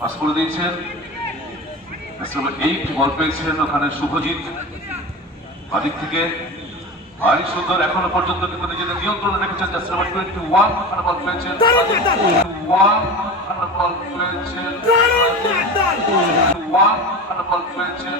Pass করে দিয়েছেন। এই বল পেয়েছেন ওখানে শুভজিৎ বাদিক থেকে। ভাই সুন্দর, এখনো পর্যন্ত কিন্তু নিজেদের নিয়ন্ত্রণে রেখেছেন। জাস্ট নাম্বার 21 ওখানে বল পেয়েছেন। 21 ওখানে বল পেয়েছেন। 21 ওখানে বল পেয়েছেন।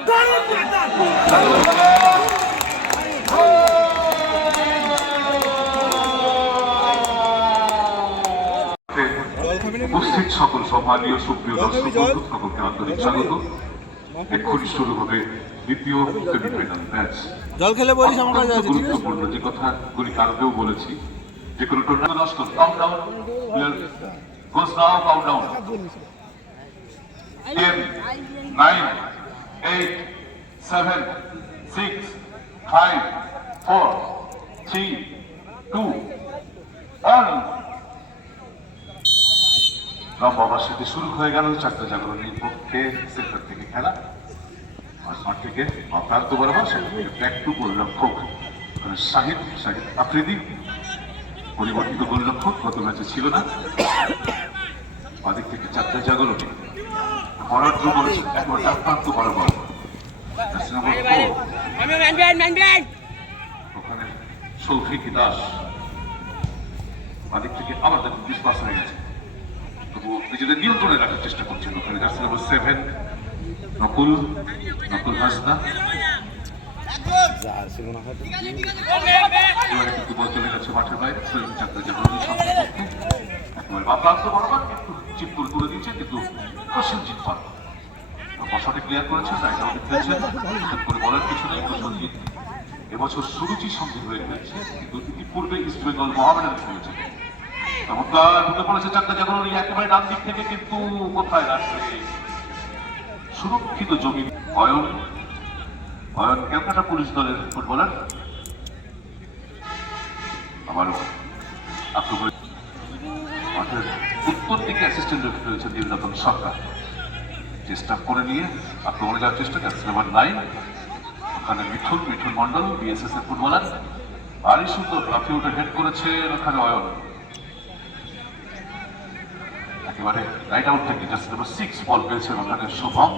উপস্থিত সকল সম্মানীয় সুপ্রিয় দর্শক বন্ধু সকলকে আন্তরিক স্বাগত। এক্ষুনি শুরু হবে দ্বিতীয় সেমিফাইনাল ম্যাচ। জল খেলে বলিস আমার কাছে আছে, ঠিক আছে? গুরুত্বপূর্ণ যে কথা গুলি কালকেও বলেছি, যে কোনো টুর্নামেন্ট নষ্ট কাউন্টডাউন প্লেয়ার গোস নাও কাউন্টডাউন 10 9 8 7 6 5 4 3 2 1 বাবার সাথে শুরু হয়ে গেল চারটা জাগরণের পক্ষে সেন্টার থেকে খেলা। মাঠ থেকে প্রান্ত বরাবর সেখান থেকে ব্যাক টু গোলরক্ষক শাহিদ আফ্রিদি, পরিবর্তিত গোলরক্ষক, গত ম্যাচে ছিল না। বাদিক থেকে চারটা জাগরণী বরাদ্দ করেছে একবার প্রান্ত বরাবর। ওখানে সৌফিক দাস বাদিক থেকে আবার দেখুন ডিসপাস হয়ে গেছে, তবু নিজেদের নিয়ন্ত্রণে রাখার চেষ্টা করছেন। ওখানে জার্সি নাম্বার 7 নকুল হাসনা। এবারে কিন্তু বল চলে গেছে মাঠের বাইরে। একেবারে বাপ্রান্ত বরাবর কিন্তু চিত্তুর তুলে দিয়েছে, কিন্তু প্রসেনজিৎ পাল বসাতে ক্লিয়ার করেছেন। রাইট আউটে খেলছেন করে বলার কিছু নেই। প্রসেনজিৎ এবছর সুরুচির সঙ্গে হয়ে খেলছে, কিন্তু ইতিপূর্বে ইস্ট বেঙ্গল মোহামেডান খেলেছে। চমৎকার ঢুকে পড়েছে চারটা জাগরণ একেবারে ডান দিক থেকে, কিন্তু কোথায় রাখবে সুরক্ষিত জমি। অয়ন ক্যালকাটা পুলিশ দলের ফুটবলার আবারও আক্রমণ। মাঠের উত্তর দিকে অ্যাসিস্ট্যান্ট রেফারি রয়েছেন নীলরতন সরকার। চেষ্টা করে নিয়ে আক্রমণে যাওয়ার চেষ্টা। জার্সি নাম্বার 9 ওখানে মিঠুন মন্ডল বিএসএস এর ফুটবলার। ভারী সুন্দর লাফিয়ে উঠে হেড করেছেন ওখানে অয়ন। একেবারে রাইট আউট থেকে জার্সি নাম্বার 6 বল পেয়েছেন ওখানে শুভম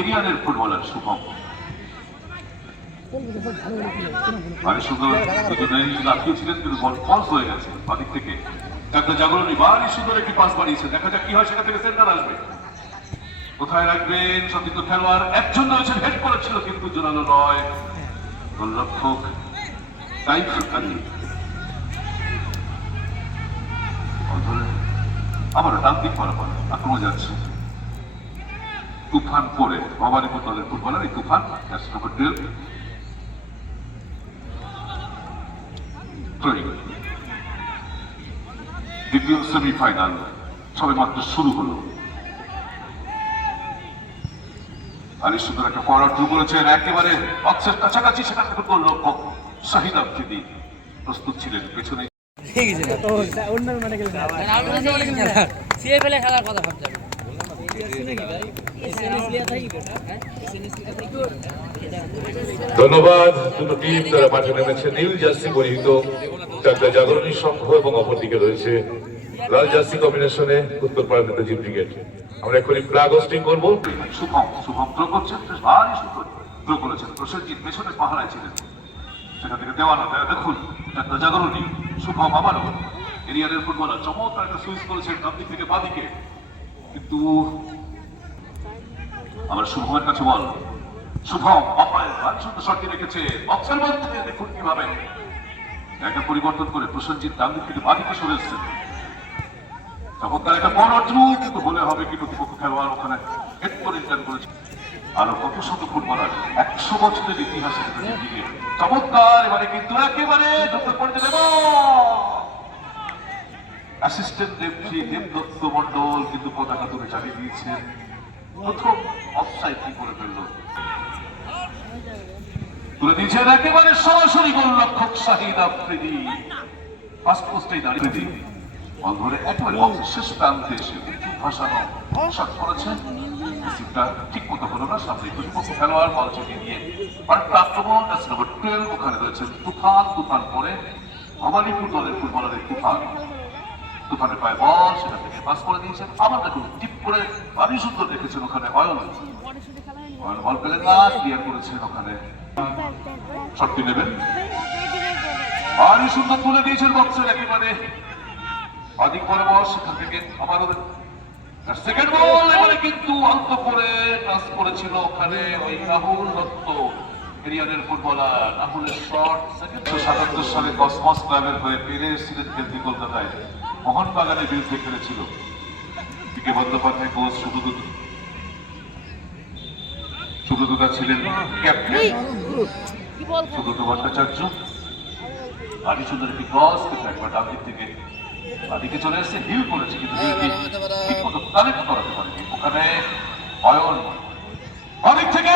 এরিয়ানের ফুটবলার শুভম। ভারী সুন্দর দুজনেই লাফিয়েছিলেন, কিন্তু বল ফলস হয়ে গেছে। বাদিক থেকে চারটা জাগরণী ভারী সুন্দর একটি পাস বাড়িয়েছে। দেখা যাক কি হয়, সেখান থেকে সেন্টার আসবে। কোথায় রাখবেন সতীর্থ খেলোয়াড়? একজন রয়েছেন, হেড করেছিল কিন্তু জোরালো নয়। গোলরক্ষক তাইফ আলী আবার ডান দিক বরাবর আক্রমণ যাচ্ছে। তুফান পরে ভবানীপুর দলের ফুটবলার এই তুফান। জার্সি নাম্বার 12 দ্বিতীয় সেমিফাইনাল সবে মাত্র শুরু হলো। আলী সুন্দর একটা ফরওয়ার্ড থ্রু করেছেন একেবারে বক্সের কাছাকাছি, সেখান থেকে গোলরক্ষক শাহিদ আফ্রিদি প্রস্তুত ছিলেন পেছনে। ধন্যবাদ। দুটো টিম তারা মাঠে নেমেছে। নীল জার্সি পরিহিত চারটা জাগরণী সংঘ এবং অপরদিকে রয়েছে লাল জার্সি কম্বিনেশনে উত্তরপাড়া নেতাজি ব্রিগেড। আমরা এখনই ফ্ল্যাগ হোস্টিং করবো। শুভম থ্রো করছেন, ভারী সুন্দর থ্রো করেছেন। প্রসেনজিৎ পেছনে পাহারায় ছিলেন, সেখান থেকে দেওয়ানো। দেখুন চারটা জাগরণী শুভম আবারও এরিয়ারের ফুটবলার চমৎকার একটা সুইচ করেছেন ডান দিক থেকে বাদিকে, কিন্তু আবার শুভমের কাছে বল। শুভম ভারী সুন্দর শটটি রেখেছে বক্সের মধ্যে। দেখুন কিভাবে জায়গা পরিবর্তন করে প্রসেনজিৎ ডান দিক থেকে বাদিকে সরে এসছেন। চমৎকার একটা বড় থ্রু, কিন্তু হলে হবে কি প্রতিপক্ষ খেলোয়াড় ওখানে হেড করে রিটার্ন করেছে। আরো কত শত ফুটবলার 100 বছরের ইতিহাসে দিকে চমৎকার। এবারে কিন্তু একেবারে ঢুকে পড়তে দেব অ্যাসিস্ট্যান্ট রেফারি দেবদত্ত মন্ডল, কিন্তু পতাকা তুলে চালিয়ে দিয়েছেন। প্রথম অফসাইড কি করে ফেলল, তুলে দিয়েছেন একেবারে সরাসরি গোলরক্ষক শাহিদ আফ্রিদি। ফার্স্ট পোস্টেই দাঁড়িয়ে বল ধরে একেবারে বক্সের শেষ প্রান্তে এসে ভাসানো শট করেছেন। রিসিভটা ঠিক মতো হলো না, সামনে প্রতিপক্ষ খেলোয়াড় বল চালিয়ে নিয়ে আক্রমণ। জার্সি নাম্বার 12 ওখানে রয়েছেন তুফান পরে ভবানীপুর দলের ফুটবলারের তুফান। তুফানের পায়ে বল সেটা থেকে পাস করে দিয়েছেন। আবার দেখুন টিপ করে পানি সুন্দর রেখেছেন ওখানে অয়ন। অয়ন বল পেলেন না, ক্লিয়ার করেছেন ওখানে। শটটি নেবেন, পানি সুন্দর তুলে দিয়েছেন বক্সের একেবারে অধিক বড় বল। সেখান থেকে আবারও সেকেন্ড বল, এবারে কিন্তু অল্প করে টাচ করেছিল ওখানে ওই রাহুল দত্ত, এরিয়ানের ফুটবলার। রাহুলের শট। 1977 সালে কসমস ক্লাবের হয়ে পেরে এসেছিলেন খেলতে কলকাতায়, মোহনবাগানের বিরুদ্ধে খেলেছিল। পিকে বন্দ্যোপাধ্যায় কোচ, সুব্রতদা ছিলেন ক্যাপ্টেন, সুব্রত ভট্টাচার্য। আদি সুন্দর একটি ক্রস, কিন্তু একবার ডান দিক থেকে বাদিকে চলে এসেছে, হিল করেছে, কিন্তু হিলকে ঠিক মতো কানেক্ট করাতে পারেনি ওখানে অয়ন। বাদিক থেকে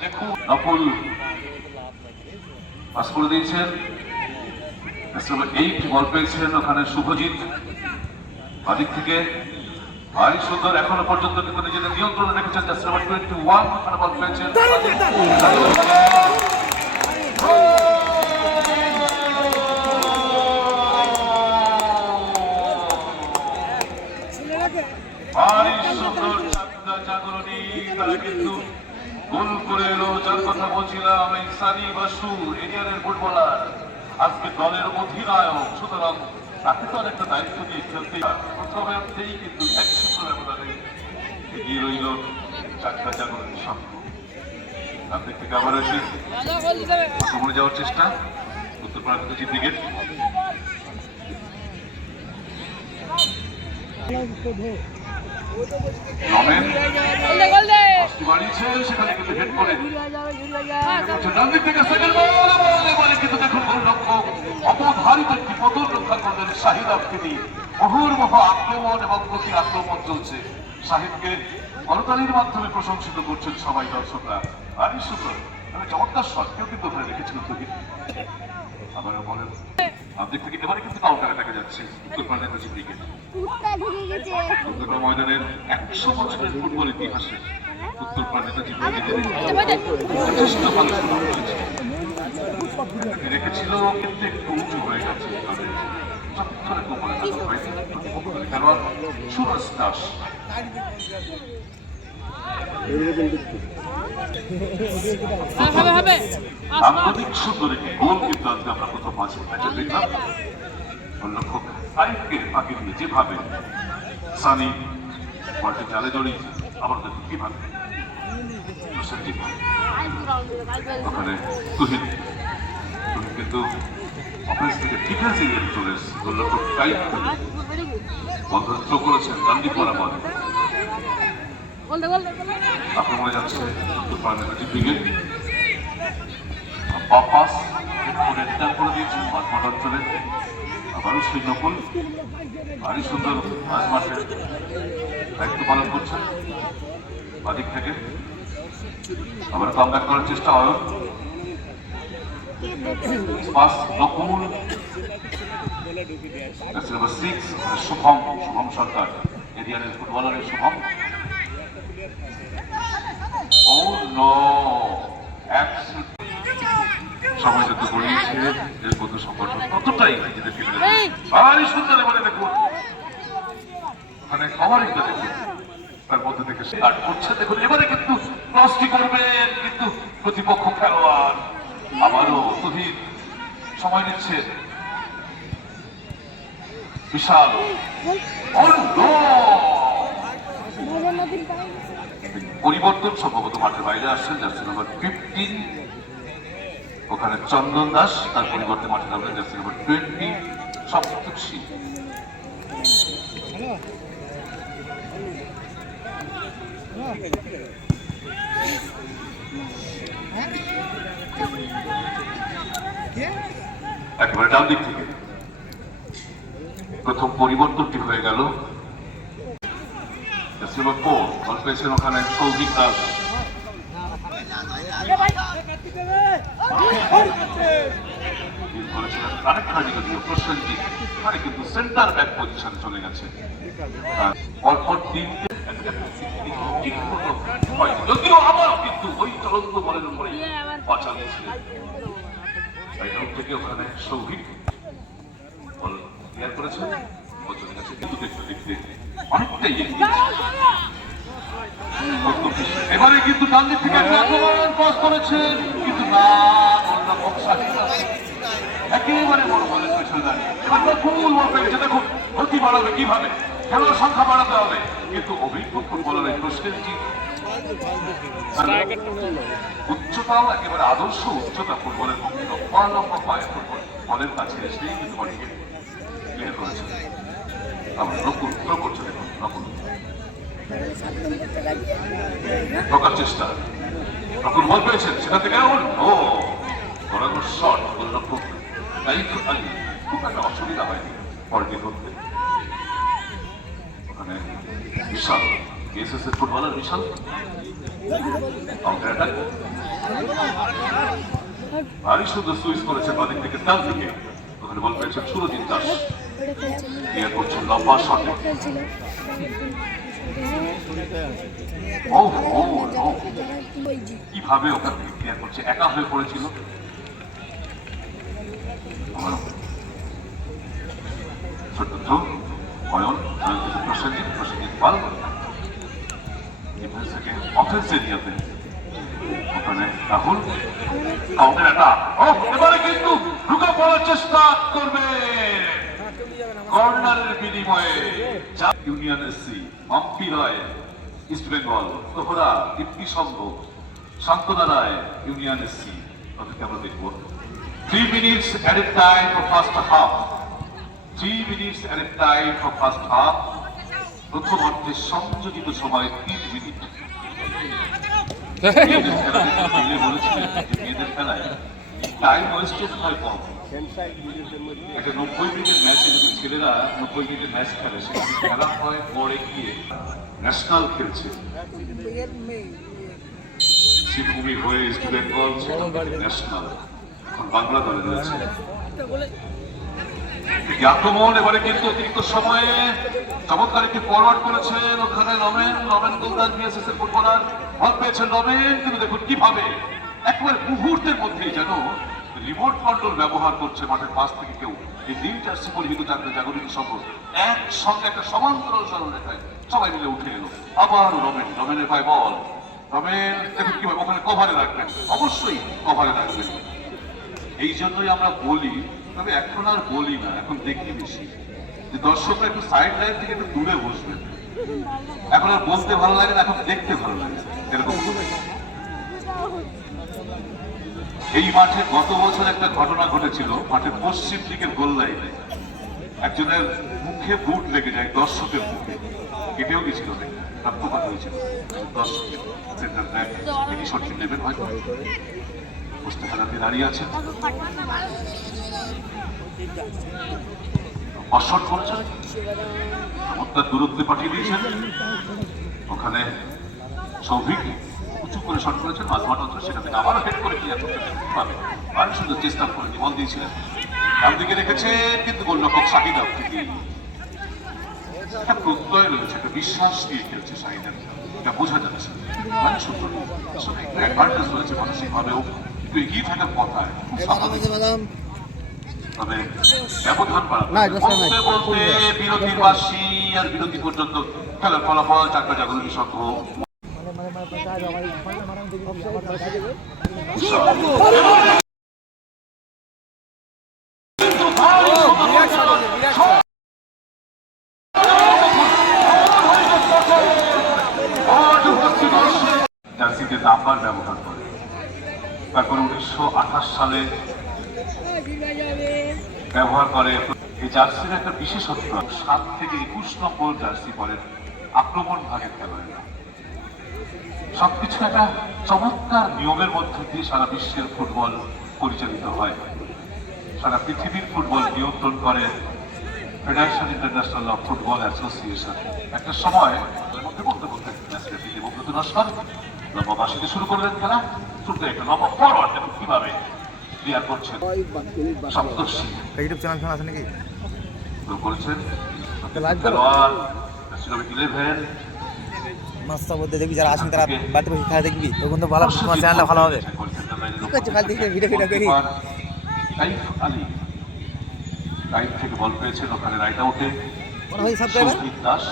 দেখুন নকুল পাস করে দিয়েছেন। 8 বল পেয়েছেন ওখানে শুভজিৎ বাদিক থেকে। ভারী সুন্দর, এখনো পর্যন্ত কিন্তু নিজেদের নিয়ন্ত্রণে রেখেছেন। 21 ওখানে বল পেয়েছেন। ভারী সুন্দর জাগরণী, তারা কিন্তু গোল করে এলো। যার কথা বলছিলাম, এই সানি বাসু, এরিয়ানের ফুটবলার, আজকে দলের অধিনায়ক। সুতরাং তাকে তো একটা দায়িত্ব দিয়ে খেলতে প্রথমেই কিন্তু 1-0 ব্যবধানে এগিয়ে রইল চাকদা জাগরণী সংঘ। তার দিক থেকে আবার এসে সময় যাওয়ার চেষ্টা উত্তরপাড়া কিন্তু ব্রিগেড। সেখানে কিন্তু হেড করে ডান দিক থেকে সেকেন্ড বল, কিন্তু দেখুন গোলরক্ষক অবধারিত একটি পতন রক্ষা করলেন শাহিদ আফ্রিদি। মুহুর্মুহু আক্রমণ এবং প্রতি আক্রমণ চলছে। শাহিদকে করতালির মাধ্যমে প্রশংসিত করছেন সবাই দর্শকরা। আরই সুন্দর, মানে চমৎকার শট, কেউ কিন্তু ওখানে রেখেছিল তৈরি। আবারও বলেন দিক থেকে এবারে কিন্তু কাউন্টারে দেখা যাচ্ছে উত্তরপাড়া ক্রিকেট। ময়দানের 100 বছরের ফুটবল ইতিহাসে উত্তরপাড়া নেতাজি যথেষ্ট ভালো সুনাম রয়েছে। রেখেছিল কিন্তু একটু উঁচু হয়ে গেছে, খেলোয়াড় সুরজ দাস। আন্তরিক সুন্দর একটি গোল কিন্তু আজকে আমরা প্রথম ম্যাচে দেখলাম। গোলরক্ষক আরিফকে ফাঁকি দিয়ে যেভাবে সানি বলটি জালে জড়িয়েছে, আবার দেখুন কিভাবে ওখানে তুহিন কিন্তু অফেন্স থেকে ডিফেন্স এরিয়াতে চলে এসেছে। গোলরক্ষক টাইট বন্ধ থ্রো করেছেন গান্ধী পড়া বলে আক্রমণে যাচ্ছে ব্রিগেড। পাস রিটার্ন করে দিয়েছে মাঠ অঞ্চলে। আবারও সেই নকল ভারী সুন্দর মাঠে দায়িত্ব পালন করছেন বাদিক থেকে। আবার কাম ব্যাক করার চেষ্টা হয় পাস নকুল। 6 শুভম সরকার, এরিয়ানের ফুটবলারের শুভম। ও নো, সময় যত গড়িয়েছে এর মধ্যে সংগঠন ততটাই নিজেদেরকে ভারী সুন্দর। এবারে দেখুন মানে কভারিংটা দেখুন, তার মধ্যে থেকে স্টার্ট করছে। দেখুন এবারে কিন্তু ক্রসটি করবেন, কিন্তু প্রতিপক্ষ খেলোয়াড় আবারও তুহিন সময় নিচ্ছে। বিশাল পরিবর্তন সম্ভবত মাঠের বাইরে আসছেন, জার্সি নাম্বার 15 ওখানে চন্দন দাস, তার পরিবর্তে মাঠে নামলেন জার্সি নাম্বার 20 সপ্তর্ষি। একেবারে ডান দিক থেকে প্রথম পরিবর্তনটি হয়ে গেল। বল পেয়েছেন ওখানে সৌভিক দাস। কিন্তু সেন্টার ব্যাক পজিশন চলে গেছে। পরপর 3টে যদিও আবার কিন্তু ওই চলন্ত বলের উপরে বাঁচাচ্ছিলেন থেকে ওখানে সৌভিক ক্লিয়ার করেছেন বছরের কাছে কিন্তু দেখতে দেখতে অনেকটাই এগিয়ে। এবারে কিন্তু ডান দিক থেকে একটা আক্রমণ পাস করেছেন, কিন্তু না অন্যরকম একেবারে বড় বলের পেছনে দাঁড়িয়ে এবার ফুল বল পেয়েছে। দেখুন গতি বাড়াবে কিভাবে, খেলার সংখ্যা বাড়াতে হবে, কিন্তু অভিজ্ঞ ফুটবলারের প্রশ্নের উচ্চতাও একেবারে আদর্শ উচ্চতা ফুটবলের পক্ষে লম্বা পায়ে ফুটবল বলের কাছে এসেই কিন্তু বলকে ক্লিয়ার করেছে। আবার নকুল থ্রো করছে, দেখুন নকুল ঢোকার চেষ্টা, নকুল বল পেয়েছেন সেটা থেকে ও বরাবর শট গোলরক্ষক তাইফ আলী খুব একটা অসুবিধা হয়নি বলটি ধরতে। ওখানে বিশাল বিএসএস এর ফুটবলার বিশাল ভারী সুন্দর সুইচ করেছেন বাদিক থেকে ডান দিকে। ওখানে বল পেয়েছেন সুরজিৎ দাস, ক্লিয়ার করছেন লম্বা শটে। কিভাবে ওখান থেকে ক্লিয়ার করছে, একা হয়ে পড়েছিল। রাহুল এবারে কিন্তু ঢুকে পড়ার চেষ্টা করবে কর্নারের বিনিময়ে। ইউনিয়ন এসসি মাম্পি রায় ইস্ট বেঙ্গল, তোহরা দীপ্তি সংঘ, শান্তনা রায় ইউনিয়ন এসসি। তাদেরকে আমরা দেখবো 3 minutes added time for first half. 3 minutes added time for first half. প্রথমার্ধের সংযোজিত সময় 3 মিনিট। মেয়েদের খেলায় টাইম ওয়েস্টেজ হয় কম। একটা 90 মিনিটের ম্যাচে যদি ছেলেরা 90 মিনিটের ম্যাচ খেলে, সেখানে খেলা হয় পরে গিয়ে ন্যাশনাল খেলছে। শিবভূমি হয়ে ইস্ট বেঙ্গল ন্যাশনাল এখন বাংলা দলে রয়েছে। আক্রমণ এবারে কিন্তু অতিরিক্ত সময়ে চমৎকার একটি ফরওয়ার্ড করেছেন ওখানে রমেন গোলদার বিএসএস এর ফুটবলার বল পেয়েছেন রমেন, কিন্তু দেখুন কিভাবে একবার মুহূর্তের মধ্যেই যেন রিমোট কন্ট্রোল ব্যবহার করছে মাঠের পাশ থেকে কেউ। এই নীল জার্সি পরিহিত জাগরণী সংঘ একসঙ্গে একটা সমান্তরাল সরলরেখায় সবাই মিলে উঠে এলো। আবার রমেনের ভাই বল, রমেন দেখুন কিভাবে ওখানে কভারে রাখবেন, অবশ্যই কভারে রাখবেন। এই জন্যই আমরা বলি, তবে এখন আর বলি না, এখন দেখি বেশি যে দর্শকরা একটু সাইড লাইন থেকে একটু দূরে বসবেন। এখন আর বলতে ভালো লাগে না, এখন দেখতে ভালো লাগে এরকম। এই মাঠে গত বছর একটা ঘটনা ঘটেছিল, মাঠের পশ্চিম দিকের গোল লাইনে একজনের মুখে বুট লেগে যায়, দর্শকের মুখে কেটেও গেছিল, রক্তপাত হয়েছিল। দর্শক সেন্টার ব্যাক তিনি সঠিক নেবেন হয়তো, বুঝতে হারাতে দাঁড়িয়ে আছেন। অশট করেছেন, চমৎকার দূরত্বে পাঠিয়ে দিয়েছেন। ওখানে সৌভিক উঁচু করে শট করেছেন মাঝমাঠ অঞ্চল, সেটা থেকে আবারও হেড করে ক্লিয়ার করতে পারবে। ভারী সুন্দর চেষ্টা করে বল দিয়েছিলেন, ডান দিকে রেখেছেন, কিন্তু গোলরক্ষক শাহিদ আফ্রিদি একটা প্রত্যয় রয়েছে, একটা বিশ্বাস দিয়ে খেলছে শাহিদ, এটা বোঝা যাচ্ছে। ভারী সুন্দর অ্যাডভান্টেজ রয়েছে মানসিকভাবেও, একটু এগিয়ে থাকার কথা। তবে ব্যবধান বলতে বলতে বিরতির বাসী আর বিরতি পর্যন্ত খেলার ফলাফল চাকরা জাগরণী সংঘ জার্সিতে নাম্বার ব্যবহার করে। তারপরে 1928 সালে ব্যবহার করে। এই জার্সির একটা বিশেষত্ব, 7 থেকে 21 নম্বর জার্সি পরেন আক্রমণ ভাগের খেলোয়াড়রা। সবকিছু একটা চমৎকার নিয়মের মধ্যে দিয়ে সারা বিশ্বের ফুটবল পরিচালিত হয়। সারা পৃথিবীর ফুটবল নিয়ন্ত্রণ করে federation international of football association. একটা সময় মধ্যে বলতে বলতে নস্কর লম্বা বাসিতে শুরু করলেন খেলা, শুরুতে একটা লম্বা ফরওয়ার্ড দেখুন কিভাবে ক্লিয়ার করছেন সপ্তর্ষি। ইউটিউব চ্যানেল ফোন আছে নাকি? করেছেন খেলোয়াড় 11 মাস্টার বলতে দেখবি যারা আসেন তারা বাড়িতে বসে খেলা দেখবি, তখন তো ভালো তোমার চ্যানেলটা ভালো হবে। ঠিক আছে, কাল থেকে ভিডিও করি। তাইফ আলী লাইন থেকে বল পেয়েছেন ওখানে রাইট আউটে সৌভিক দাস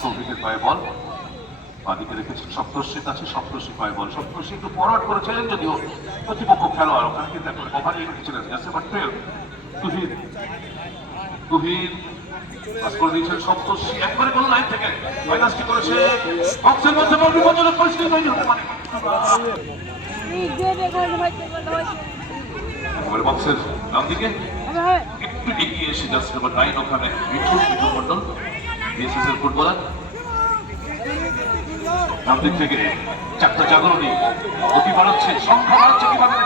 সৌভিকের পায়ে বল বাদিকে রেখেছেন সপ্তর্ষির কাছে সপ্তর্ষি পায়ে বল সপ্তর্ষি একটু ফরওয়ার্ড করেছিলেন যদিও প্রতিপক্ষ খেলোয়াড় ওখানে কিন্তু এখন ওভারই রেখেছিলেন তুহিন তুহিন পাস করে দিয়েছেন সপ্তর্ষি একবারে কোনো লাইন থেকে মাইনাসটি করেছে বক্সের মধ্যে বল বিপজ্জনক পরিস্থিতি তৈরি হতে পারে একেবারে বক্সের ডান দিকে একটু এগিয়ে এসে যাচ্ছে নাম্বার 9 ওখানে মিঠুন মন্ডল বিএসএস এর ফুটবলার ডান দিক থেকে চারটা জাগরণী গতি বাড়াচ্ছে সংখ্যা বাড়াচ্ছে কিভাবে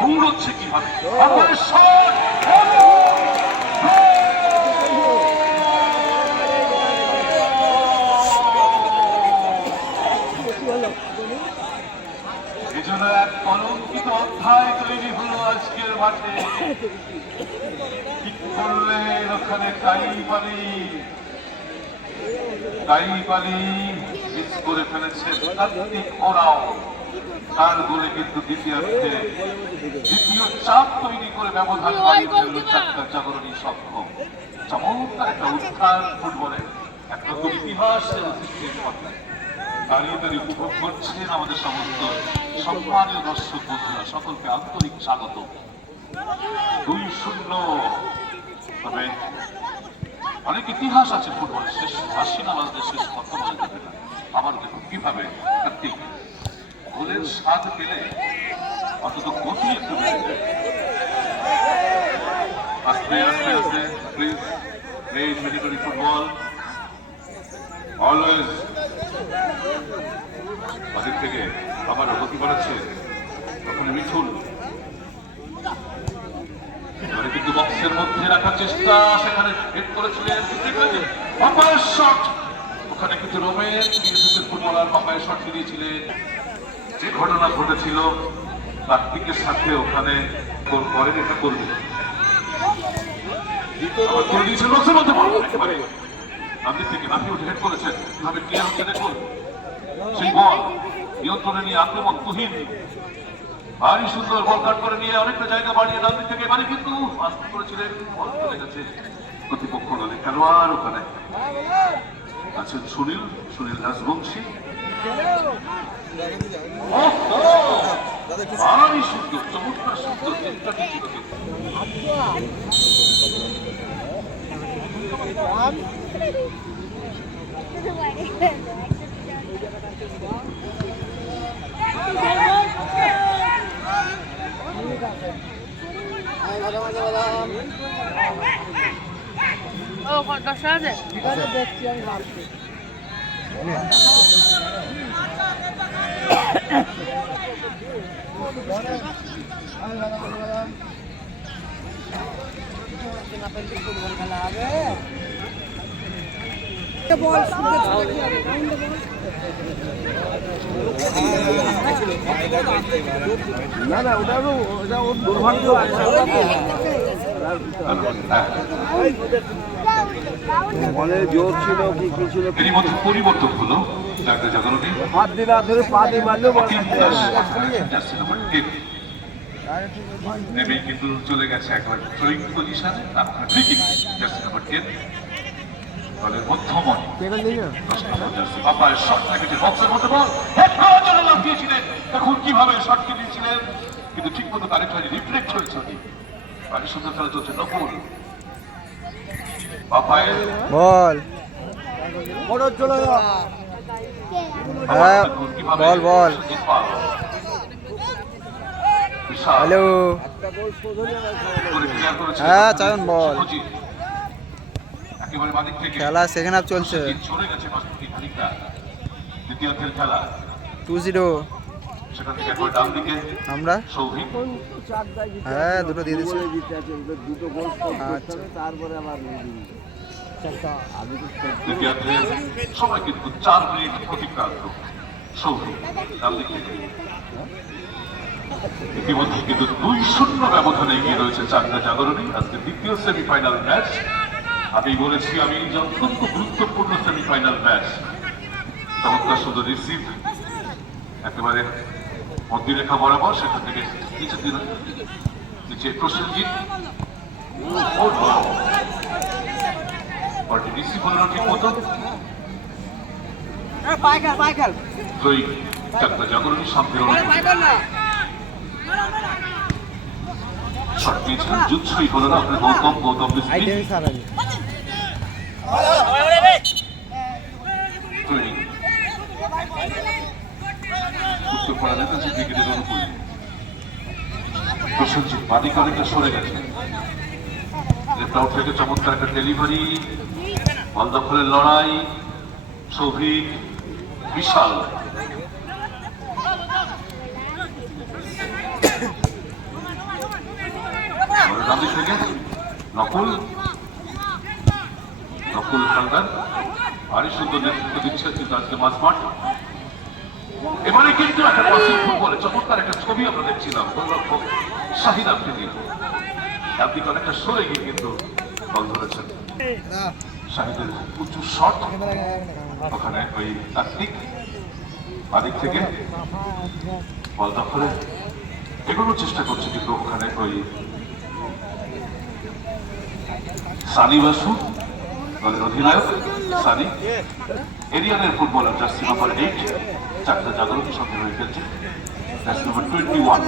দৌড়চ্ছে কিভাবে আপনার শট এজন্য এক কলঙ্কিত অধ্যায় তৈরি হলো আজকের মাঠে ঠিক করলেন ওখানে কাইপালি মিস করে ফেলেছেন কার্তিক ওরাও তার গোলে কিন্তু দ্বিতীয় চাপ তৈরি করে ব্যবধান বাড়িয়ে ফেলল চারটা জাগরণী সক্ষম চমৎকার একটা উত্থান ফুটবলের এক নতুন ইতিহাসের সৃষ্টির পথে দাঁড়িয়ে দাঁড়িয়ে উপভোগ করছেন আমাদের সমস্ত সম্মানীয় দর্শক বন্ধুরা সকলকে আন্তরিক স্বাগত 2-0 তবে অনেক ইতিহাস আছে ফুটবলের শেষ হাসিনা আমাদের শেষ কথা বলে যাবে না আবার দেখুন কিভাবে কার্তিক গোলের স্বাদ পেলে অন্তত গতি একটু বেড়ে যায় আস্তে আস্তে আস্তে please play military football always ওদিক থেকে আবারও গতি বাড়াচ্ছে ওখানে মিঠুন কিন্তু বক্সের মধ্যে রাখার চেষ্টা সেখানে হেড করেছিলেন শট ওখানে কিন্তু রোমেন ফুটবলার বাপায় শট দিয়েছিলেন যে ঘটনা ঘটেছিল কার্তিকের সাথে ওখানে পরে এটা করবে করে দিয়েছেন বক্সের মধ্যে একেবারে নামদিক থেকে নামিয়ে উঠে হেড করেছেন কিভাবে ক্লিয়ার হচ্ছে দেখুন সেই বল নিয়ন্ত্রণে নিয়ে আক্রমণ তুহিন ভারী সুন্দর বল কাট করে নিয়ে অনেকটা জায়গা বাড়িয়ে ডান দিক থেকে এবারে কিন্তু আস্তে করেছিলেন বল চলে গেছে প্রতিপক্ষ দলে খেলোয়াড় ওখানে আছেন সুনীল রাজবংশী ভারী সুন্দর চমৎকার সুন্দর চিন্তাটি ছিল দেখছি আমি ভাবছি ফুটবল খেলা হবে বল না ওটা ওর দুর্ভাগ্য বলের জোর ছিল কি ছিল এর মধ্যে পরিবর্তন হলো চারটা জাগরণী হাত দিয়ে ধরে পা দিয়ে মারলেও নেমে কিন্তু চলে গেছে একবার থ্রোয়িং পজিশনে আপনার ফ্রি কিক জার্সি নাম্বার 10 বলের মধ্যমণি বাপার শট লেগেছে বক্সের মধ্যে বল হেড করার জন্য লাফিয়েছিলেন এখন কিভাবে শটকে দিয়েছিলেন কিন্তু ঠিক মতো কারেক্ট হয়নি রিফ্লেক্ট হয়েছে বাড়ি সুন্দর খেলা চলছে নকুল বাপায়ের বল চলে হ্যাঁ বল বল হ্যালো হ্যাঁ চায়ন বল একেবারে বাদিক থেকে খেলা সেকেন্ড হাফ চলছে ছড়ে গেছে বাসন্তী খানিকটা দ্বিতীয় খেলা 2-0 সেখান থেকে একবার ডান দিকে আমরা সৌভিক হ্যাঁ দুটো দিয়ে দিচ্ছি দুটো গোল আচ্ছা তারপরে আবার দ্বিতীয়ার্ধে সময় কিন্তু 4 মিনিট অতিক্রান্ত সৌভিক ডান দিক থেকে ইতিমধ্যে কিন্তু 2-0 ব্যবধানে এগিয়ে রয়েছে চারটা জাগরণী আজকে দ্বিতীয় সেমিফাইনাল ম্যাচ আমি বলেছি আমি অত্যন্ত গুরুত্বপূর্ণ সেমিফাইনাল ম্যাচ চমৎকার সুন্দর রিসিভ একেবারে মধ্যরেখা বরাবর সেখান থেকে নিচে প্রসেনজিৎ বলটি রিসিভ হলো না ঠিক মতো। জয়ী ডাক্তার জাগরণী সামনের শট নিয়েছিলেন, যুদ্ধই হলো না আপনার গৌতম মিস্ত্রি। জয়ী উত্তর পাড়া নেতাজি ক্রিকেটের অনুকূলে প্রসেনজিৎ বাদিকে অনেকটা সরে গেছে। লেফট আউট থেকে চমৎকার একটা ডেলিভারি, বল দখলের লড়াই, সৌভিক বিশাল ডানদিক থেকে নকুল হালদার ভারী সুন্দর নেতৃত্ব দিচ্ছে কিন্তু আজকে মাঝমাঠ। এবারে কিন্তু একটা পাসিং ফুটবলে চমৎকার একটা ছবি আমরা দেখছিলাম গোলরক্ষক শাহিদ আফ্রিদি ডান দিকে অনেকটা সরে গিয়ে কিন্তু বল ধরেছেন। শাহিদের উঁচু শট, ওখানে ওই তাত্ত্বিক বাদিক থেকে বল দখলে এগোনোর চেষ্টা করছে কিন্তু ওখানে ওই সানি বাসু দলের অধিনায়ক সানি এরিয়ানের ফুটবলার জার্সি নাম্বার 8 চারটা জাগরণী সঙ্গে হয়ে খেলছে, জার্সি নাম্বার 21।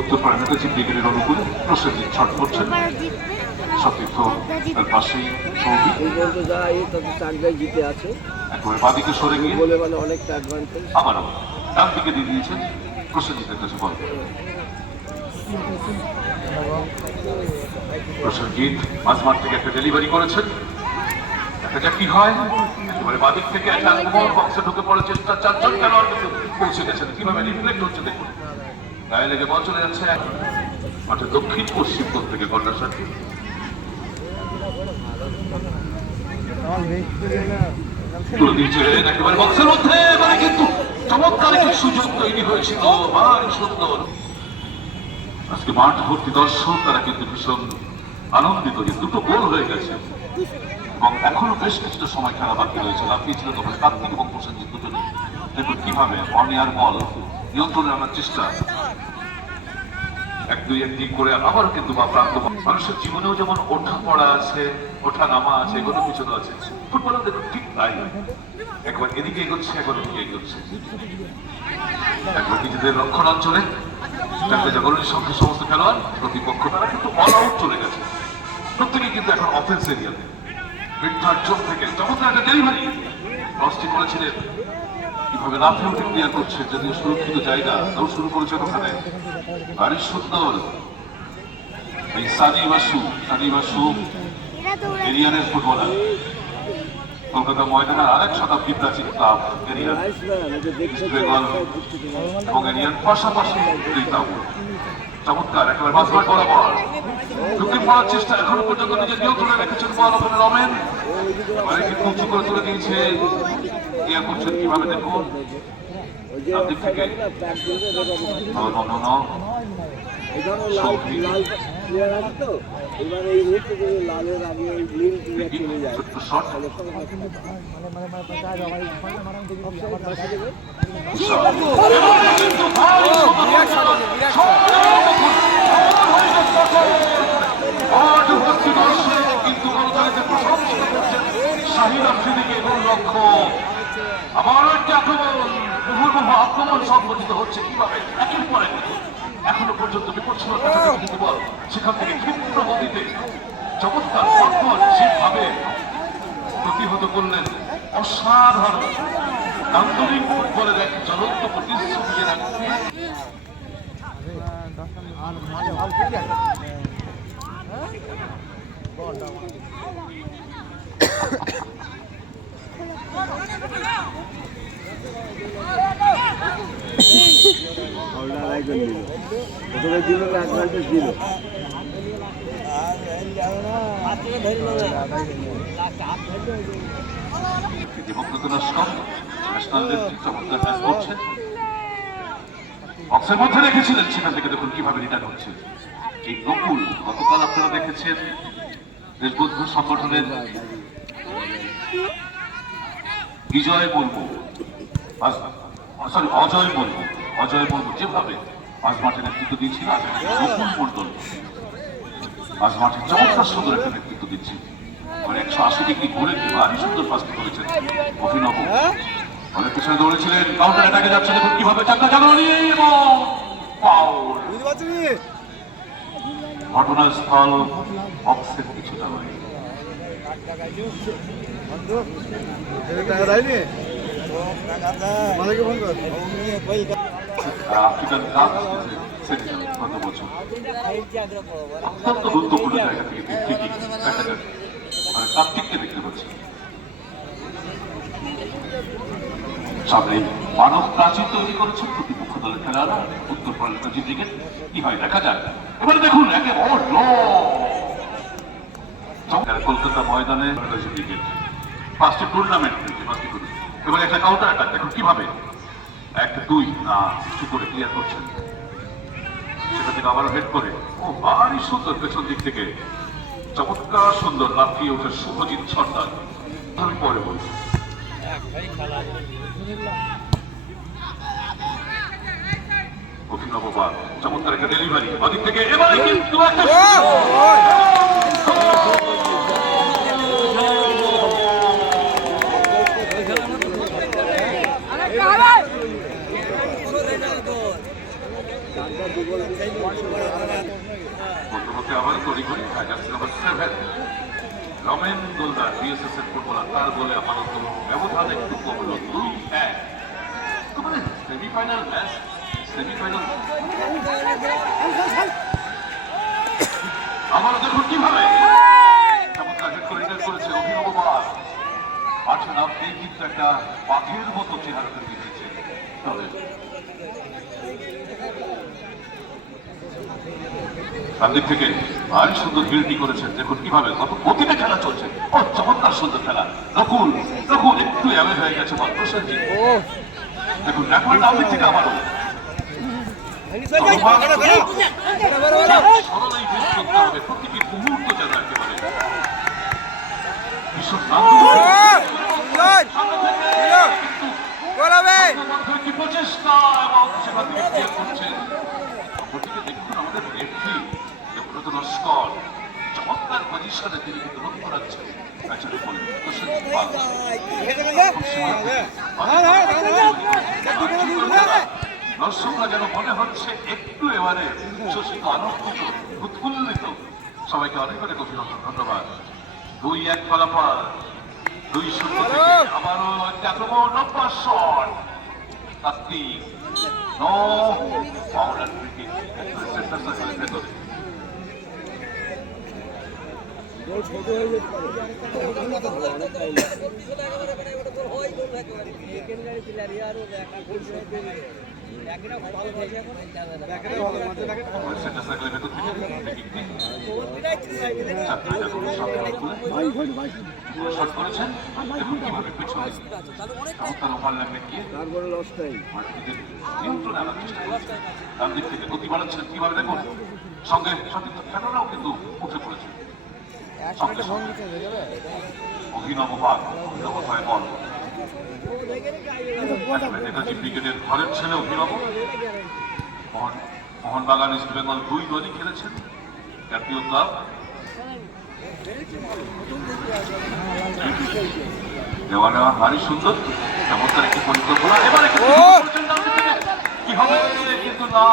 উত্তরপাড়া নেতাজি ব্রিগেডের অনুকূলে প্রসেনজিৎ শট করছেন, সতীর্থ তার পাশেই সৌভিক জিতে আছে একেবারে বাদিকে সরে গিয়ে বলে মানে অনেকটা অ্যাডভান্টেজ। আবারও ডান দিকে দিয়ে দিয়েছেন প্রসেনজিতের কাছে বল। প্রসেনজিৎ মাঝমাঠ থেকে একটা ডেলিভারি করেছেন, দেখা যাক কি হয়। একেবারে বাদিক থেকে একটা আক্রমণ, বক্সে ঢুকে পড়ার চেষ্টা, চারজন খেলোয়াড় কিন্তু পৌঁছে গেছেন, কিভাবে রিফ্লেক্ট হচ্ছে দেখুন, গায়ে লেগে বল চলে যাচ্ছে মাঠের দক্ষিণ পশ্চিম দিক থেকে কর্নার শট। তুলে দিয়েছিলেন একেবারে বক্সের মধ্যে, এবারে কিন্তু চমৎকার একটি সুযোগ তৈরি হয়েছিল, ভারী সুন্দর। আজকে মাঠ ভর্তি দর্শক, তারা কিন্তু ভীষণ আনন্দিত যে দুটো গোল হয়ে গেছে এবং এখনো বেশ কিছুটা সময় খেলা বাকি রয়েছে। লাফিয়েছিল তখন কার্তিক এবং প্রসেনজিৎ দুজনে, দেখুন কিভাবে অনিয়ার বল নিয়ন্ত্রণে আনার চেষ্টা, 1-2 করে আবারও কিন্তু প্রান্ত। মানুষের জীবনেও যেমন ওঠা পড়া আছে, ওঠা নামা আছে, এগুলো পিছনে আছে, ফুটবলেও দেখুন ঠিক তাই, একবার এদিকে এগোচ্ছে, একবার এদিকে এগোচ্ছে। একবার নিজেদের রক্ষণ অঞ্চলে ডাক্তার জাগরণীর সঙ্গে সমস্ত খেলোয়াড়, প্রতিপক্ষ তারা কিন্তু অল আউট চলে গেছে, প্রত্যেকেই কিন্তু এখন অফেন্স এরিয়াতে। মিডফিল্ড জোন থেকে চমৎকার একটা ডেলিভারি, লসটি করেছিলেন, কিভাবে লাফিয়ে উঠে ক্লিয়ার করছে, যদিও সুরক্ষিত জায়গা তাও শুরু করেছে ওখানে, ভারী সুন্দর। এই সানি বাসু এরিয়ানের ফুটবলার, কলকাতা ময়দানের আরেক শতাব্দী প্রাচীন ক্লাব এরিয়ান বেঙ্গল এবং এরিয়ান পাশাপাশি চমৎকার একেবারে মাঝমাঠ বরাবর ঢুকে পড়ার চেষ্টা, এখনো পর্যন্ত নিজের নিয়ন্ত্রণে রেখেছেন বল ওখানে রমেন, এবারে কিন্তু উঁচু করে তুলে দিয়েছে, ক্লিয়ার করছেন কিভাবে দেখুন দিক থেকে লালের আগে নীল চলে যায়। শাহিদ আফ্রিদিকে গোল লক্ষ্য, আবারও একটি আক্রমণ, মুহুর্মুহু আক্রমণ সংঘটিত হচ্ছে কিভাবে একের পর এক। এখনো পর্যন্ত বিপজ্জনক কাছাকাছি কিন্তু বল, সেখান থেকে ক্ষিপ্র গতিতে চমৎকার পরপর যেভাবে প্রতিহত করলেন, অসাধারণ আন্তরিক ফুটবলের এক জ্বলন্ত প্রতিশ্রুতি। প্রথমে দিল অ্যাডভান্টেজ দিল, বক্সের মধ্যে রেখেছিলেন, সেখান থেকে দেখুন কিভাবে রিটার্ন হচ্ছে। এই নকুল গতকাল আপনারা দেখেছেন দেশবন্ধু সংগঠনের বিজয় মুর্মু, সরি অজয় মুর্মু যেভাবে মাঝ মাঠে নেতৃত্ব দিয়েছিল, আজ নতুন মন্ডল মাঝ মাঠে চমৎকার সুন্দর একটা নেতৃত্ব দিচ্ছে। 180 ডিগ্রি ঘুরে ভারী সুন্দর পাস করেছেন অভিনব। অনেক পিছনে দৌড়েছিলেন, কাউন্টার অ্যাটাকে যাচ্ছে, দেখুন কিভাবে চাকা জাগরণী এবং ফাউল। ঘটনাস্থল বক্সের কিছুটা নয়। আফ্রিকান কাপ সেমিফাইনাল গত বছর অত্যন্ত গুরুত্বপূর্ণ জায়গা থেকে ঠিকই দেখা যায়, মানে তাত্ত্বিককে দেখতে পাচ্ছি। সামনে মানব প্রাচীর তৈরি করেছেন প্রতিপক্ষ দলের খেলোয়াড়রা, উত্তর পার্লামেন্ট ক্রিকেট কি হয় দেখা যায়। এবারে দেখুন একে কলকাতা ময়দানে ক্রিকেট ফার্স্ট টুর্নামেন্ট এবারে একটা কাউন্টার অ্যাটাক দেখুন কিভাবে 1-2 না কিছু করে ক্লিয়ার করছেন, সেটা থেকে আবার হেড করে ও ভারী সুন্দর পেছন দিক থেকে চমৎকার সুন্দর লাফিয়ে ওঠে শুভজিৎ সর্দার। আমি পরে বলবো অভিনব বা চমৎকার একটা ডেলিভারি ওদিক থেকে, এবারে কিন্তু আবার তৈরি করি নাম্বার 7 রমেন গোলদার বিএসএস এর ফুটবলার, তার বলে আপাতত ব্যবধান একটু কমল 2-1। মানে সেমিফাইনাল ম্যাচ, সেমিফাইনাল আবারও দেখুন কিভাবে চমৎকার হেড করে রিটার্ন করেছে অভিনব বার। মাঠে নামতেই কিন্তু একটা বাঘের মতো চেহারা তৈরি হয়েছে। দিক থেকে ভারী সুন্দর বিল্ডি করেছেন, দেখুন কিভাবে কত গতিতে খেলা চলছে। ও চমৎকার সুন্দর খেলা, নকুল একটু অ্যাওয়ে হয়ে গেছে প্রসেনজিৎ। দেখুন একবার ডান দিক থেকে আবারও প্রতিটি মুহূর্ত যেন একেবারে প্রচেষ্টা এবং সেখান থেকে ক্লিয়ার করছেন। অপরদিকে দেখুন আমাদের রেফারি দেবব্রত লস্কর চমৎকার পজিশনে তিনি কিন্তু লক্ষ্য রাখছেন ম্যাচের উপরে। দর্শকরা যেন মনে হচ্ছে একটু এবারে উচ্ছ্বসিত, আনন্দিত, উৎফুল্লিত। সবাইকে অনেক অনেক অভিনন্দন, ধন্যবাদ। 2-1 ফলাফল, 2-0 থেকে আবারও একটা আক্রমণ, নম্বর শট তাত্ত্বিক নো বাউন্ডারি ক্রিকেট সেন্টার সার্কেলের ভেতরে। সঙ্গে সতীর্থ খেলোয়াড়রাও কিন্তু উঠে পড়েছে। অভিনব পাক, অভিনব পায় বল। নেতাজি ব্রিগেডের ঘরের ছেলে অভিনব। মোহনবাগান ইস্ট বেঙ্গল 2 দলই খেলেছেন জাতীয় ক্লাব। দেওয়া নেওয়া ভারী সুন্দর, চমৎকার একটি পরিকল্পনা। এবারে কি হবে কিন্তু না,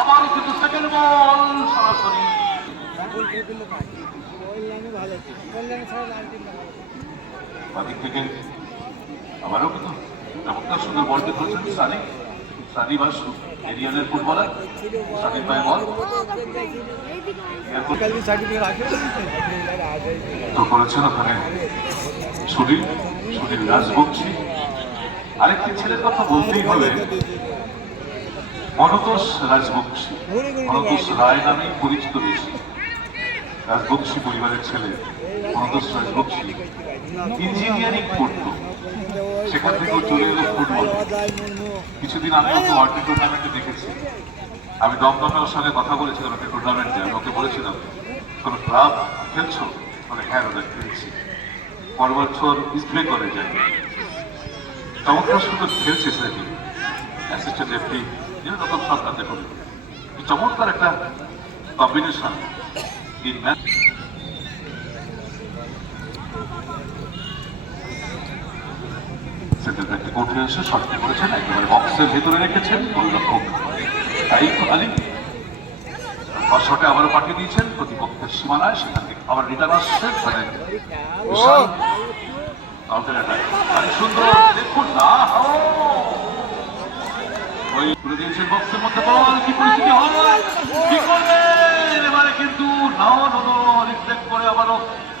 আবারও কিন্তু সেকেন্ড বল সরাসরি বাদিক থেকে আবারও কিন্তু চমৎকার সুন্দর বলটি করেছেন সানি বাসু, এরিয়ানের ফুটবলার। সানির পায়ে বল তো করেছেন ওখানে সুনীল রাজবংশী। আরেকটি ছেলের কথা বলতেই হবে, মনতোষ রাজবংশী, মনতোষ রায় নামেই পরিচিত বেশি। রাজবংশী পরিবারের ছেলে মনতোষ রাজবংশী ইঞ্জিনিয়ারিং পড়তো, সেখান থেকেও চলে এলো ফুটবল। কিছুদিন আগে ওকে ওয়ার্ল্ড টুর্নামেন্টে দেখেছি। আমি দমদমে ওর সঙ্গে কথা বলেছিলাম একটা টুর্নামেন্টে। আমি ওকে বলেছিলাম কোনো ক্লাব খেলছো? ওখানে হ্যারো দেখতে পরবার ছোর স্প্রে করে যায়। চমৎকার সুন্দর খেলছে সেটি অ্যাসিস্ট্যান্ট রেফারি এরকম সরকার দেখুন চমৎকার একটা কম্বিনেশন ইন ম্যাচ। সেন্টার ব্যাকে উঠে এসে শটটি করেছেন একেবারে বক্সের ভেতরে রেখেছেন গোলরক্ষক তাইফ আলী। শটে আবারও পাঠিয়ে দিয়েছেন প্রতিপক্ষের সীমানায়, সেখান থেকে আবার রিটার্ন আসছে মানে সুন্দর দেখুন না ওই তুলে দিয়েছেন বক্সের মধ্যে বল কি পরিস্থিতি হয় কি করবেন এবারে কিন্তু নাও রিফ্লেক্ট করে আবারও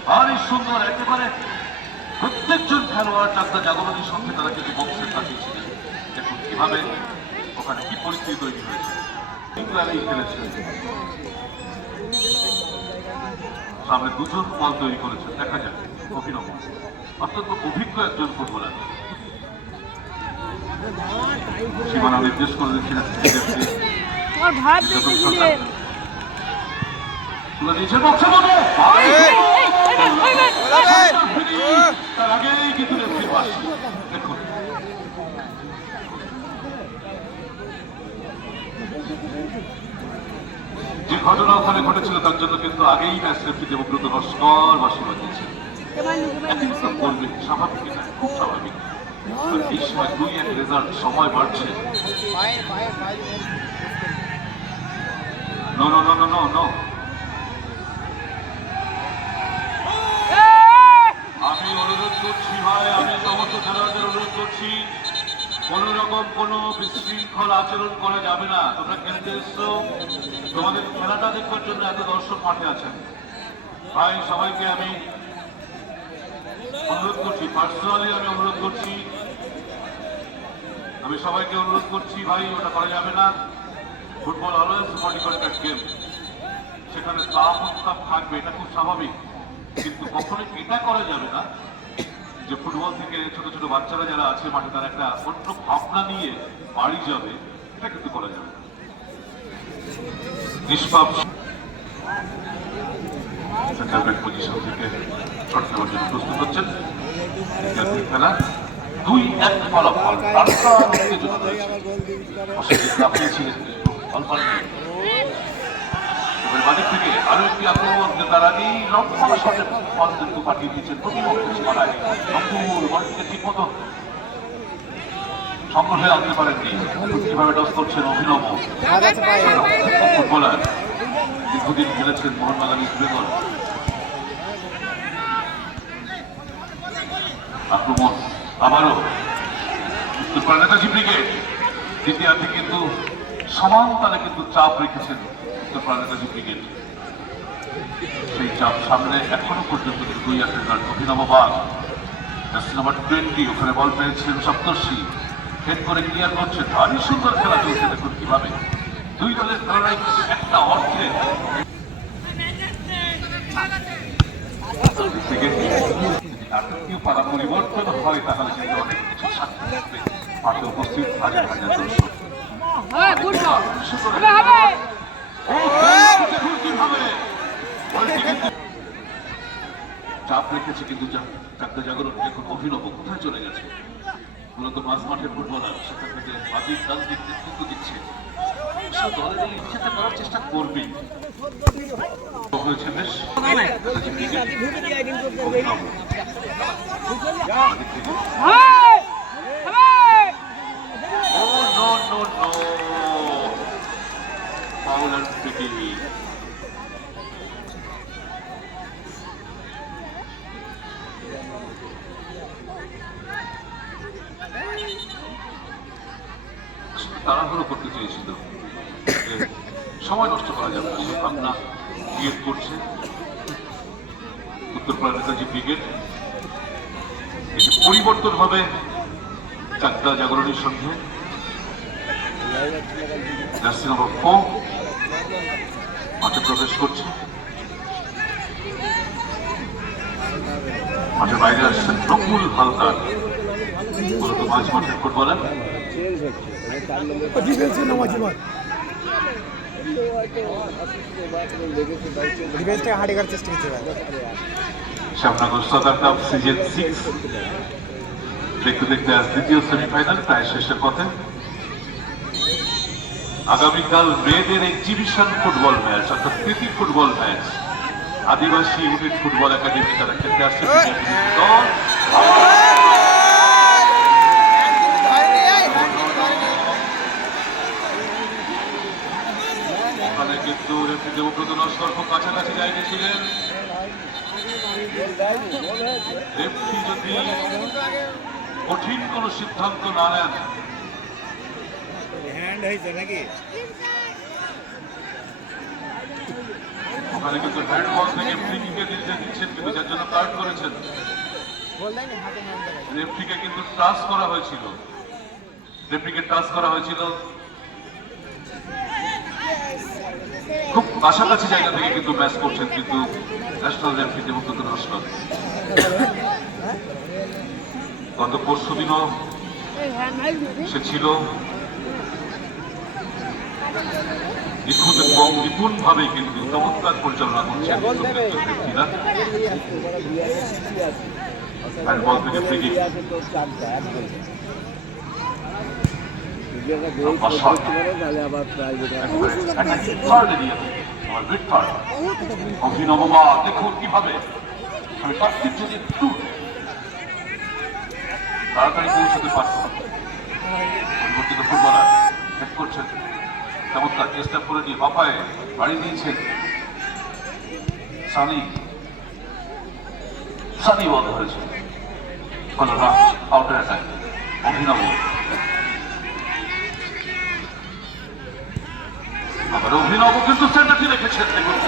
ভারী সুন্দর একেবারে প্রত্যেকজন খেলোয়াড় চাকদা জাগরণীর সঙ্গে তারা কিন্তু বক্সের কাছে ছিলেন। দেখুন কিভাবে ওখানে কি পরিস্থিতি তৈরি হয়েছে খেলেছেন সামনে দুজন বল তৈরি করেছেন দেখা যাক অভিনব অত্যন্ত অভিজ্ঞ একজন ফুটবলার সীমানা নির্দেশ করে দিচ্ছিলেন তুলে দিয়েছেন বক্সের মধ্যে তার আগেই কিন্তু দেখুন যে ঘটনা ওখানে ঘটেছিল তার জন্য কিন্তু আগেই ম্যাচ রেফারি দেবব্রত নস্কর বাসীবাদ দিয়েছেন। করবে স্বাভাবিক এটা খুব স্বাভাবিক। এই সময় 2-1 রেজাল্ট সময় বাড়ছে। No no no no no no আমি অনুরোধ করছি ভাই, আমি সমস্ত খেলোয়াড়দের অনুরোধ করছি কোন রকম কোনো বিশৃঙ্খল আচরণ করা যাবে না। তোমরা খেলতে এসছো, তোমাদের খেলাটা দেখবার জন্য এত দর্শক মাঠে আছেন। ভাই সবাইকে আমি অনুরোধ করছি, পার্সোনালি আমি অনুরোধ করছি, আমি সবাইকে অনুরোধ করছি ভাই ওটা করা যাবে না। Football always body contact game, সেখানে তাপ উত্তাপ থাকবে, এটা খুব স্বাভাবিক, কিন্তু কখনোই এটা করা যাবে না যে ফুটবল থেকে ছোট ছোট বাচ্চারা যারা আছে মাঠে তারা একটা অন্য ভাবনা নিয়ে বাড়ি যাবে, এটা কিন্তু করা যাবে না। নিষ্পাপ পজিশন থেকে শট নেওয়ার জন্য প্রস্তুত হচ্ছেন খেলা 2-1 ফলাফল বাদিক থেকে আরো একটি আক্রমণ তার আগেই লম্বা শটের বল কিন্তু পাঠিয়ে দিয়েছেন প্রতিপক্ষ সীমানায়। বলটিকে ঠিক মতো সংগ্রহে আনতে পারেননি, কিভাবে টস করছেন অভিনব ফুটবলার, দীর্ঘদিন খেলেছেন মোহনবাগান ইস্ট বেঙ্গল। আক্রমণ আবারও উত্তরপাড়া নেতাজি ব্রিগেড দ্বিতীয়ার্ধে কিন্তু সমান তালে কিন্তু চাপ রেখেছেন উত্তরপাড়া নেতাজি ব্রিগেড। সেই চাপ সামনে এখনো পর্যন্ত 2-1 রেজাল্ট। অভিনব বাগ নাম্বার 20 ওখানে বল পেয়েছেন সপ্তর্ষি, হেড করে ক্লিয়ার করছেন, ভারী সুন্দর খেলা চলছে। দেখুন কিভাবে দুই দলের খেলায় একটা অর্থে পারা পরিবর্তন হয় তাহলে কিন্তু অনেক কিছু সাক্ষী থাকবে মাঠে উপস্থিত হাজার হাজার দর্শক। চাপ রেখেছে কিন্তু চাকদা জাগরণ। দেখুন অভিনব কোথায় চলে গেছে, মূলত মাঝ মাঠের ফুটবলার, সেখান থেকে বাদিক ডান দিক নেতৃত্ব দিচ্ছে, দলে দলে ইচ্ছাটা করার চেষ্টা করবেই হয়েছে বেশ। তাড়াহুড়ো করতে চেয়েছিল, সময় নষ্ট করা যাবে না, সে ভাবনা ক্রিয়েট করছে উত্তরপাড়া নেতাজি ব্রিগেড। এটি পরিবর্তন হবে চাকদা জাগরণীর সঙ্গে। জার্সি নম্বর 4 মাঠে প্রবেশ করছে, মাঠের বাইরে আসছেন প্রফুল হালদার, মূলত মাঝ মাঠের ফুটবলার। ডিফেন্সটাকে হাঁটি করার চেষ্টা করতে হবে। শ্যামনগর সদর কাপ সিজন 6 দেখতে দেখতে আজ দ্বিতীয় সেমিফাইনাল প্রায় শেষের পথে। আগামীকাল মেয়েদের এক্সিবিশন ফুটবল ম্যাচ অর্থাৎ প্রীতি ফুটবল ম্যাচ আদিবাসী ইউনিট ফুটবল একাডেমি তারা খেলতে আসছে দল। ওখানে কিন্তু রেফারি দেবব্রত নস্কর খুব কাছাকাছি জায়গায় ছিলেন। রেফারি যদি কঠিন কোন সিদ্ধান্ত না নেন, ওখানে কিন্তু হ্যান্ডবল থেকে ফ্রি কিকে দিচ্ছেন, কিন্তু যার জন্য কার্ড করেছেন। রেফারিকে কিন্তু টাচ করা হয়েছিল, রেফারিকে টাচ করা হয়েছিল খুব কাছাকাছি জায়গা থেকে কিন্তু ম্যাচ করছেন কিন্তু ন্যাশনাল রেফারি দেবব্রত নস্কর। গত পরশু দিনও সে ছিল নিখুঁত এবং নিপুণ ভাবে কিন্তু চমৎকার পরিচালনা করছেন রেফারিরা। হ্যান্ডবল থেকে ফ্রি কিক, অভিনব দেখুন কিভাবে আমি কার্তিক যদি একটু তাড়াতাড়ি পৌঁছতে পারত। পরিবর্তিত ফুটবলার হেড করছেন, চমৎকার চেষ্টা করে নিয়ে বাপায় বাড়ি দিয়েছেন। সানি বন্ধ হয়েছে, আউটার অ্যাটাক অভিনব। আবার অভিনব কিন্তু সেন্টারটি রেখেছেন, দেখুন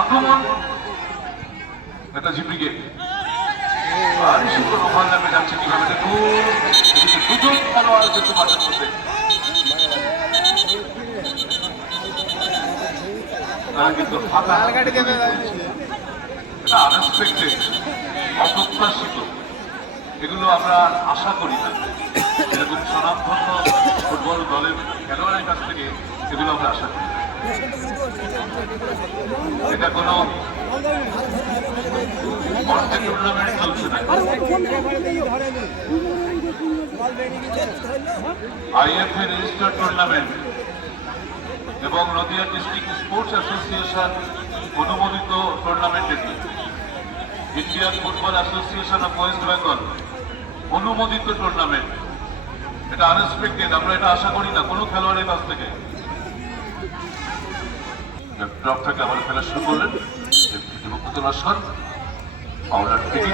আক্রমণ নেতাজি ব্রিগেড ওভারল্যাপে যাচ্ছে কিভাবে দেখুন। এদিকে দুজন খেলোয়াড় কিন্তু মাঠের মধ্যে, তারা কিন্তু ফাঁকা আনএক্সপেক্টেড, অপ্রত্যাশিত, এগুলো আমরা আশা করি না। এরকম স্বনামধন্য ফুটবল দলের খেলোয়াড়ের কাছ থেকে এগুলো আমরা আশা করি। এটা কোনো টুর্নামেন্ট চলছে না, আইএফএ রেজিস্টার্ড টুর্নামেন্ট এবং নদিয়া ডিস্ট্রিক্ট স্পোর্টস অ্যাসোসিয়েশন অনুমোদিত টুর্নামেন্ট এটি। Indian football association of West Bengal অনুমোদিত টুর্নামেন্ট। এটা আনএক্সপেক্টেড, আমরা এটা আশা করি না কোনো খেলোয়াড়ের কাছ থেকে। ড্রপটাকে আবার খেলা শুরু করলেন দেবব্রত নস্কর। পাউলার থেকে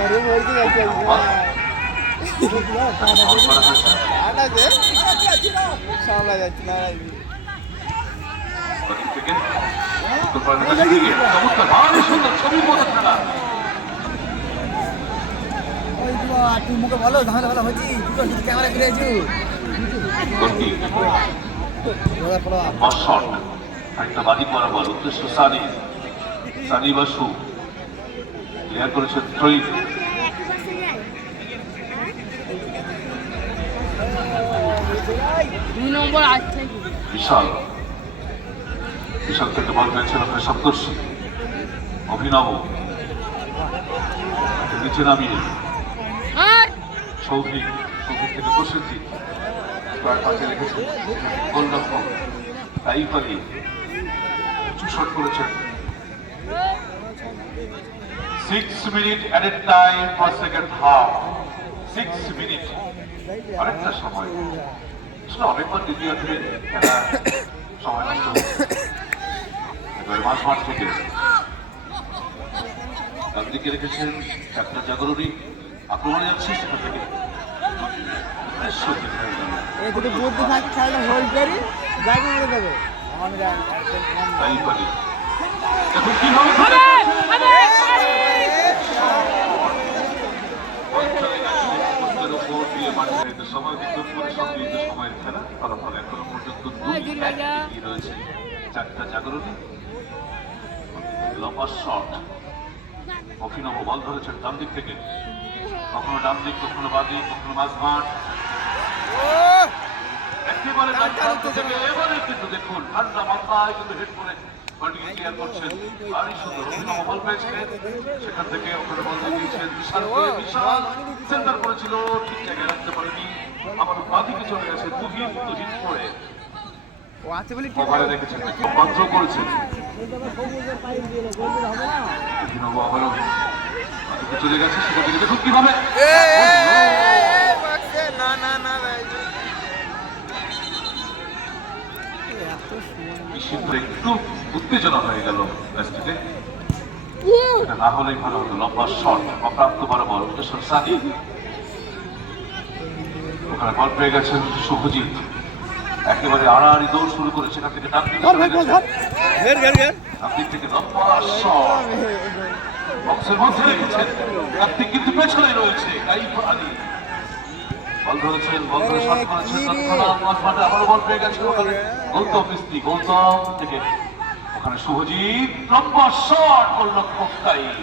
মুখে ভালো ধান ভালো হয়েছি ক্যামেরা ফিরেছি বাড়ি করা বল উদ্দেশ্য সানি বাসু ক্লিয়ার করেছে ত্রয়ী। বিশাল বিশাল থেকে বল পেয়েছেন আপনার সপ্তর্ষি অভিনব, নিচে নামিয়ে সৌভিক থেকে প্রসেনজিৎ পাশে রেখেছেন গোলরক্ষক সাইফ আলী শট করেছেন। 6 minute added time for second half, 6 minute আরেকটা সময়। আসলে অনেকবার দ্বিতীয়ার্ধে খেলা সময় নষ্ট হচ্ছে। এবার মাঠ থেকে ডান দিকে রেখেছেন একটা জাগরণী, আক্রমণে যাচ্ছে সেখান থেকে দেখুন কিভাবে সময় বিদ্যুৎ করে সম্মিলিত সময়ের খেলা ফলাফল এখনো পর্যন্ত 2-1 রয়েছে। চারটা জাগরণী, লম্বা শট, অভিনব বল ধরেছেন ডান দিক থেকে, কখনো ডান দিক কখনো বাঁ দিক কখনো মাঝমাঠ, একেবারে এবারে কিন্তু দেখুন ঠান্ডা মাথায় কিন্তু হেড করে বলটিকে ক্লিয়ার করছেন ভারী সুন্দর অভিনব বল পেয়েছিলেন সেখান থেকে ওখানে বল দিয়েছেন বিশাল সেন্টার করেছিল ঠিক জায়গায় রাখতে পারেনি আবার বাদিকে চলে গেছে তুহিন করে ও আছে বলে ওখানে দেখেছেন কন্ট্রোল করেছেন অভিনব আবারও বাদিকে চলে গেছে সেখান থেকে দেখুন কিভাবে না না না ভাই নিশ্চিত একটু উত্তেজনা হয়ে গেল ম্যাচটিতে না হলেই ভালো হতো লম্বা শট অপ্রাপ্ত বরাবর সানি ওখানে বল পেয়ে গেছেন শুভজিৎ একেবারে আড়াআড়ি দৌড় শুরু করে সেখান থেকে ডান দিকে লম্বা শট বক্সের মধ্যে রেখেছেন কার্তিক কিন্তু পেছনে রয়েছে কাইফ আলী বল ধরেছেন বল ধরে শট করেছেন তৎক্ষণাৎ মাঝমাঠে আবারও বল পেয়ে গেছেন ওখানে গৌতম মিস্ত্রি গৌতম থেকে ওখানে শুভজিৎ লম্বা শট গোলরক্ষক কাইফ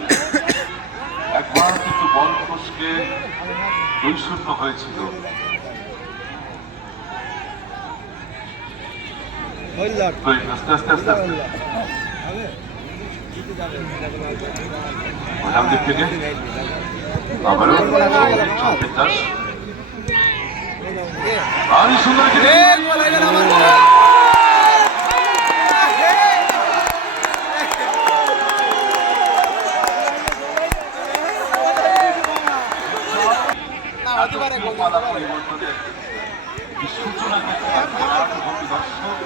একবার কিন্তু বল ফসকে 2-0 হয়েছিল আস্তে আস্তে আস্তে আস্তে ডান দিক থেকে আবারও চম্পিত দাস ভারী সুন্দর পরিবর্তনের সূচনা দর্শক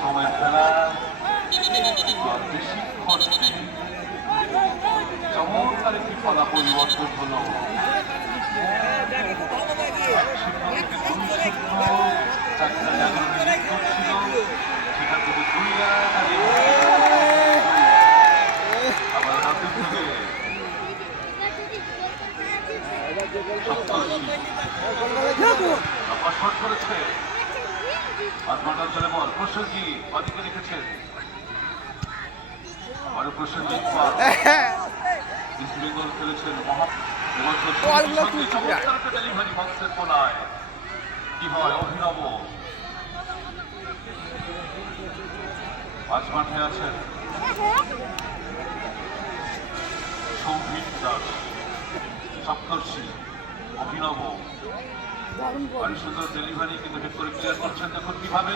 সময় ফেলা বেশিক্ষণ চমৎকার একটি ফলা পরিবর্তন হলো চারটা জায়গায় ছিল সেখান থেকে আবার রাতের থেকে শট করেছে মাঝমাঠ চলে বল প্রসেনজিৎ বাদিকে রেখেছেন আবারও প্রসেনজিৎ ইস্ট বেঙ্গল খেলেছেন ডেলিভারি বক্সের কোনায় কি হয় অভিনব মাঝমাঠে আছেন সৌভিক দাস সপ্তর্ষি অভিনব ভারী সুন্দর ডেলিভারি কিন্তু হেড করে ক্লিয়ার করছেন দেখুন কিভাবে